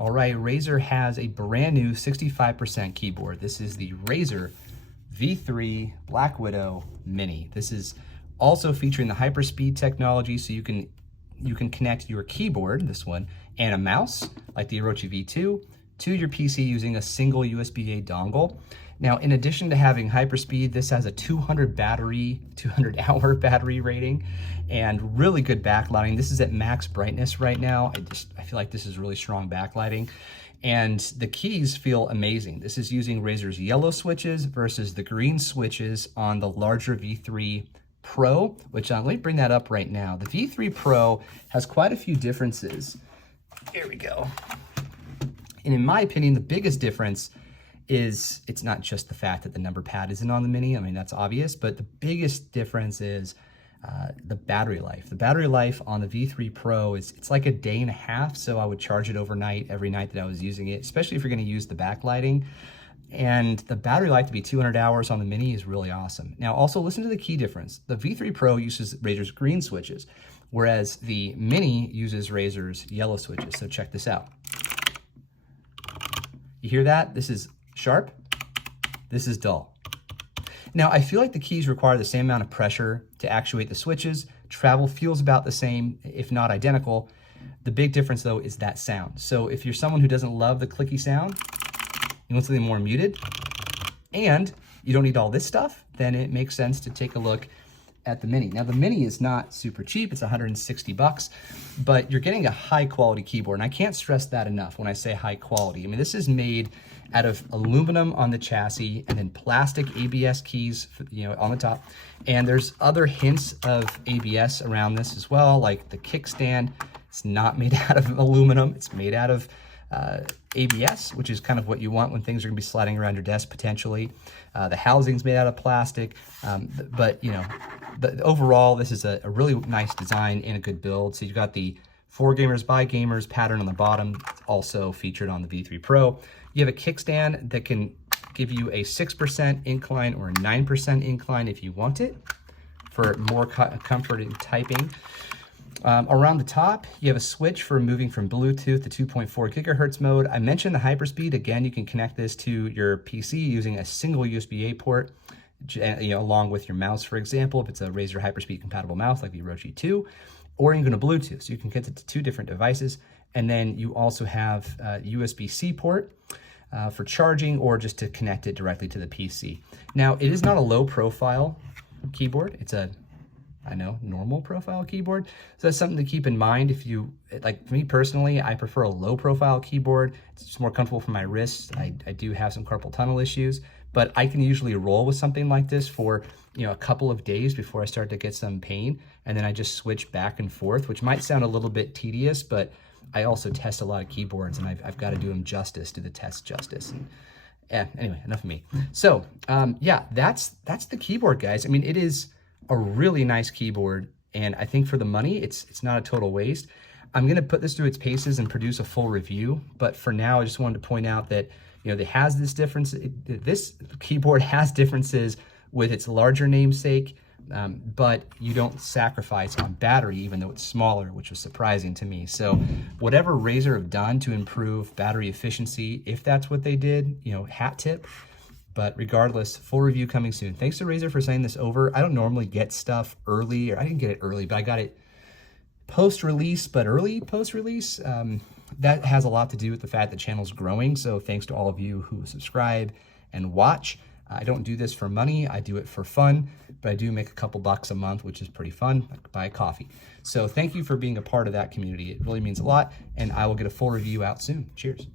All right, Razer has a brand new 65% keyboard. This is the Razer V3 Blackwidow Mini. This is also featuring the Hyperspeed technology, so you can connect your keyboard, this one, and a mouse, like the Orochi V2, to your PC using a single USB-A dongle. Now, in addition to having Hyperspeed, this has a 200-hour battery rating and really good backlighting. This is at max brightness right now. I feel like this is really strong backlighting. And the keys feel amazing. This is using Razer's yellow switches versus the green switches on the larger V3 Pro, which let me bring that up right now. The V3 Pro has quite a few differences. Here we go. And in my opinion, the biggest difference is it's not just the fact that the number pad isn't on the Mini. I mean, that's obvious, but the biggest difference is the battery life. The battery life on the V3 Pro it's like a day and a half, so I would charge it overnight every night that I was using it, especially if you're gonna use the backlighting. And the battery life to be 200 hours on the Mini is really awesome. Now, also listen to the key difference. The V3 Pro uses Razer's green switches, whereas the Mini uses Razer's yellow switches. So check this out. You hear that? This is sharp, this is dull. Now, I feel like the keys require the same amount of pressure to actuate the switches. Travel feels about the same, if not identical. The big difference, though, is that sound. So if you're someone who doesn't love the clicky sound, you want something more muted, and you don't need all this stuff, then it makes sense to take a look at the Mini. Now, the Mini is not super cheap. It's 160 bucks, but you're getting a high quality keyboard. And I can't stress that enough when I say high quality. I mean, this is made out of aluminum on the chassis and then plastic ABS keys, on the top. And there's other hints of ABS around this as well, like the kickstand. It's not made out of aluminum. It's made out of ABS, which is kind of what you want when things are gonna be sliding around your desk potentially. The housing's made out of plastic, but overall, this is a really nice design and a good build. So you've got the for gamers by gamers pattern on the bottom, also featured on the V3 Pro. You have a kickstand that can give you a 6% incline or a 9% incline if you want it, for more comfort in typing. Around the top, you have a switch for moving from Bluetooth to 2.4 gigahertz mode. I mentioned the Hyperspeed. Again, you can connect this to your PC using a single USB-A port, along with your mouse, for example, if it's a Razer Hyperspeed compatible mouse like the Orochi 2, or you can go to Bluetooth, so you can connect it to two different devices. And then you also have a USB-C port for charging, or just to connect it directly to the PC. Now, it is not a low profile keyboard. It's a normal profile keyboard. So that's something to keep in mind. If you, like for me personally, I prefer a low profile keyboard. It's just more comfortable for my wrists. I do have some carpal tunnel issues, but I can usually roll with something like this for, a couple of days before I start to get some pain. And then I just switch back and forth, which might sound a little bit tedious, but I also test a lot of keyboards, and I've got to do them justice, do the test justice. And anyway, enough of me. So yeah, that's the keyboard, guys. I mean, it is a really nice keyboard, and I think for the money, it's not a total waste. I'm gonna put this through its paces and produce a full review, but for now, I just wanted to point out that it has this difference. This keyboard has differences with its larger namesake, but you don't sacrifice on battery, even though it's smaller, which was surprising to me. So whatever Razer have done to improve battery efficiency, if that's what they did, hat tip. But regardless, full review coming soon. Thanks to Razer for sending this over. I don't normally get stuff early, or I didn't get it early, but I got it post-release, but early post-release. That has a lot to do with the fact the channel's growing. So thanks to all of you who subscribe and watch. I don't do this for money. I do it for fun, but I do make a couple bucks a month, which is pretty fun. I could buy a coffee. So thank you for being a part of that community. It really means a lot, and I will get a full review out soon. Cheers.